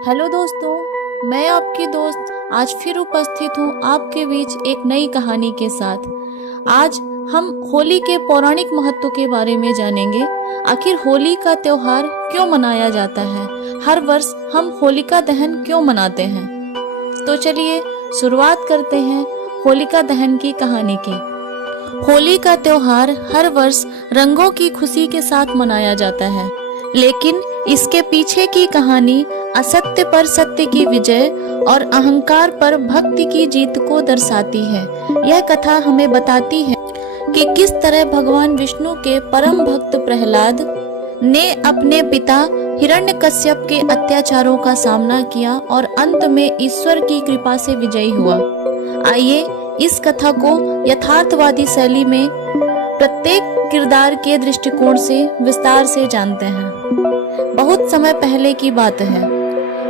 Hello दोस्तों, मैं आपकी दोस्त आज फिर उपस्थित हूँ आपके बीच एक नई कहानी के साथ। आज हम होली के पौराणिक महत्व के बारे में जानेंगे। आखिर होली का त्योहार क्यों मनाया जाता है? हर वर्ष हम होलिका दहन क्यों मनाते हैं? तो चलिए शुरुआत करते हैं होलिका दहन की कहानी की। होली का त्योहार हर वर्ष रंगों की खुशी के साथ मनाया जाता है, लेकिन इसके पीछे की कहानी असत्य पर सत्य की विजय और अहंकार पर भक्ति की जीत को दर्शाती है। यह कथा हमें बताती है कि किस तरह भगवान विष्णु के परम भक्त प्रहलाद ने अपने पिता हिरण्यकश्यप के अत्याचारों का सामना किया और अंत में ईश्वर की कृपा से विजयी हुआ। आइए इस कथा को यथार्थवादी शैली में प्रत्येक किरदार के दृष्टिकोण से विस्तार से जानते हैं। बहुत समय पहले की बात है।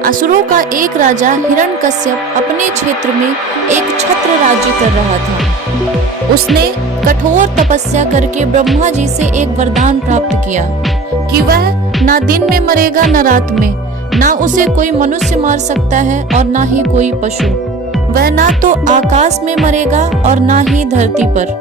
असुरों का एक राजा हिरण्यकश्यप अपने क्षेत्र में एक छत्र राज्य कर रहा था। उसने कठोर तपस्या करके ब्रह्मा जी से एक वरदान प्राप्त किया कि वह ना दिन में मरेगा न रात में, ना उसे कोई मनुष्य मार सकता है और ना ही कोई पशु। वह ना तो आकाश में मरेगा और ना ही धरती पर।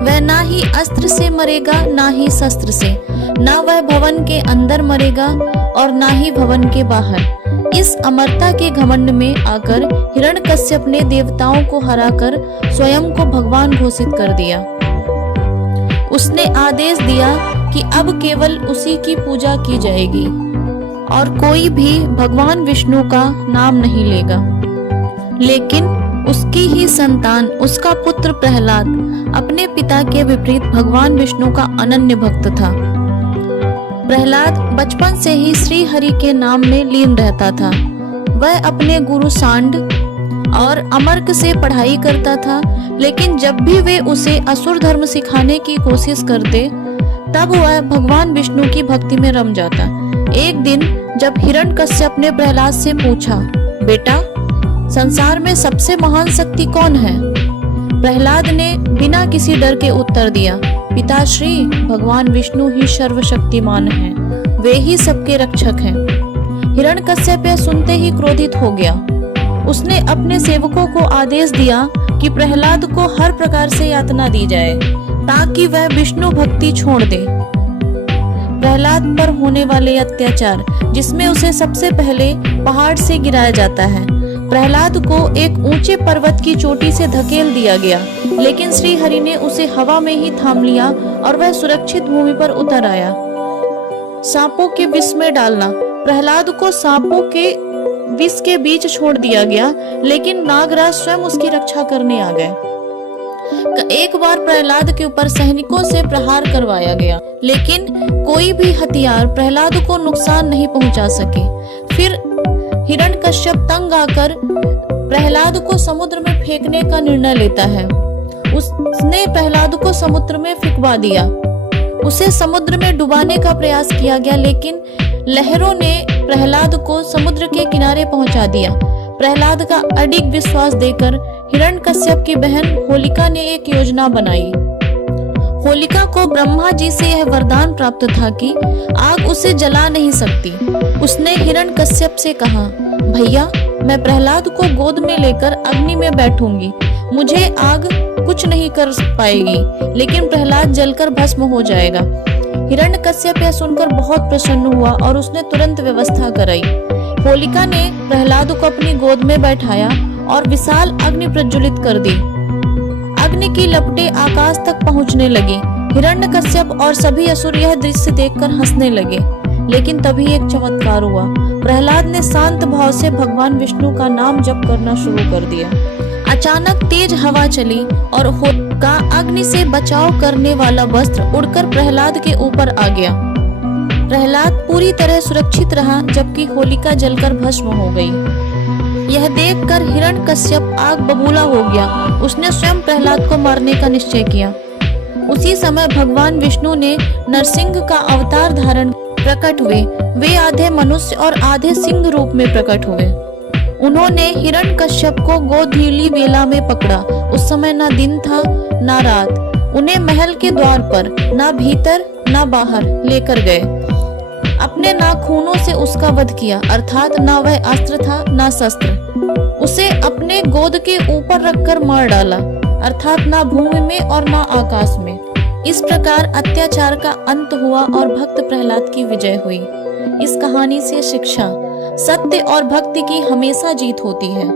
वह ना ही अस्त्र से मरेगा ना ही शस्त्र से। ना वह भवन के अंदर मरेगा और ना ही भवन के बाहर। इस अमरता के घमंड में आकर हिरण्यकश्यप ने देवताओं को हराकर स्वयं को भगवान घोषित कर दिया। उसने आदेश दिया कि अब केवल उसी की पूजा की जाएगी और कोई भी भगवान विष्णु का नाम नहीं लेगा। लेकिन उसकी ही संतान, उसका पुत्र प्रहलाद अपने पिता के विपरीत भगवान विष्णु का अनन्य भक्त था। प्रहलाद बचपन से ही श्री हरि के नाम में लीन रहता था। वह अपने गुरु सांड और अमर्क से पढ़ाई करता था, लेकिन जब भी वे उसे असुर धर्म सिखाने की कोशिश करते तब वह भगवान विष्णु की भक्ति में रम जाता। एक दिन जब हिरण्यकश्यप ने प्रहलाद से पूछा, बेटा संसार में सबसे महान शक्ति कौन है? प्रहलाद ने बिना किसी डर के उत्तर दिया, पिताश्री भगवान विष्णु ही सर्वशक्तिमान हैं, वे ही सबके रक्षक हैं। हिरण्यकश्यप यह सुनते ही क्रोधित हो गया। उसने अपने सेवकों को आदेश दिया कि प्रहलाद को हर प्रकार से यातना दी जाए ताकि वह विष्णु भक्ति छोड़ दे। प्रहलाद पर होने वाले अत्याचार, जिसमें उसे सबसे पहले पहाड़ से गिराया जाता है। प्रहलाद को एक ऊंचे पर्वत की चोटी से धकेल दिया गया, लेकिन श्री हरि ने उसे हवा में ही थाम लिया और वह सुरक्षित भूमि पर उतर आया। सांपों के विष में डालना, प्रहलाद को सांपों के विष के बीच छोड़ दिया गया, लेकिन नागराज स्वयं उसकी रक्षा करने आ गए। एक बार प्रहलाद के ऊपर सैनिकों से प्रहार करवाया गया, लेकिन कोई भी हथियार प्रहलाद को नुकसान नहीं पहुंचा सके। फिर हिरण्यकश्यप तंग आकर प्रहलाद को समुद्र में फेंकने का निर्णय लेता है। उसने प्रहलाद को समुद्र में फेंकवा दिया। उसे समुद्र में डुबाने का प्रयास किया गया, लेकिन लहरों ने प्रहलाद को समुद्र के किनारे पहुंचा दिया। प्रहलाद का अडिग विश्वास देकर हिरण्यकश्यप की बहन होलिका ने एक योजना बनाई। होलिका को ब्रह्मा जी से यह वरदान प्राप्त था कि आग उसे जला नहीं सकती। उसने हिरण्यकश्यप से कहा, भैया मैं प्रहलाद को गोद में लेकर अग्नि में बैठूंगी, मुझे आग कुछ नहीं कर पाएगी, लेकिन प्रहलाद जलकर भस्म हो जाएगा। हिरण्यकश्यप यह सुनकर बहुत प्रसन्न हुआ और उसने तुरंत व्यवस्था कराई। होलिका ने प्रहलाद को अपनी गोद में बैठाया और विशाल अग्नि प्रज्वलित कर दी। अग्नि की लपटें आकाश तक पहुंचने लगी। हिरण्यकश्यप और सभी असुर यह दृश्य देखकर हंसने लगे, लेकिन तभी एक चमत्कार हुआ। प्रहलाद ने शांत भाव से भगवान विष्णु का नाम जप करना शुरू कर दिया। अचानक तेज हवा चली और होलिका अग्नि से बचाव करने वाला वस्त्र उड़कर प्रहलाद के ऊपर आ गया। प्रहलाद पूरी तरह सुरक्षित रहा, जबकि होलिका जलकर भस्म हो गई। यह देखकर हिरण्यकश्यप आग बबूला हो गया। उसने स्वयं प्रहलाद को मारने का निश्चय किया। उसी समय भगवान विष्णु ने नरसिंह का अवतार धारण प्रकट हुए। वे आधे मनुष्य और आधे सिंह रूप में प्रकट हुए। उन्होंने हिरण्यकश्यप को गोधूली बेला में पकड़ा। उस समय ना दिन था ना रात। उन्हें महल के द्वार पर ना भीतर ना बाहर लेकर गए। अपने ने नाखूनों से उसका वध किया, अर्थात ना वह अस्त्र था ना शस्त्र। उसे अपने गोद के ऊपर रखकर मार डाला, अर्थात ना भूमि में और ना आकाश में। इस प्रकार अत्याचार का अंत हुआ और भक्त प्रहलाद की विजय हुई। इस कहानी से शिक्षा, सत्य और भक्ति की हमेशा जीत होती है।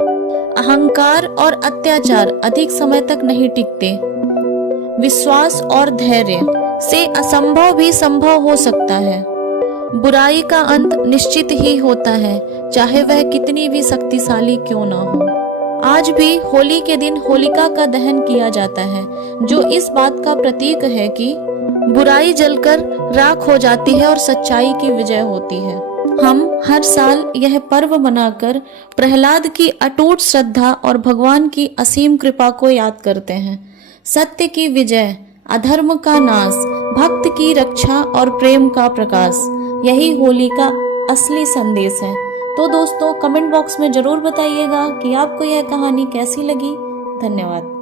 अहंकार और अत्याचार अधिक समय तक नहीं टिकते। विश्वास और धैर्य से असंभव भी संभव हो सकता है। बुराई का अंत निश्चित ही होता है, चाहे वह कितनी भी शक्तिशाली क्यों ना हो। आज भी होली के दिन होलिका का दहन किया जाता है, जो इस बात का प्रतीक है कि बुराई जलकर राख हो जाती है और सच्चाई की विजय होती है। हम हर साल यह पर्व मनाकर प्रहलाद की अटूट श्रद्धा और भगवान की असीम कृपा को याद करते हैं। सत्य की विजय, अधर्म का नाश, भक्त की रक्षा और प्रेम का प्रकाश, यही होली का असली संदेश है। तो दोस्तों, कमेंट बॉक्स में जरूर बताइएगा कि आपको यह कहानी कैसी लगी। धन्यवाद।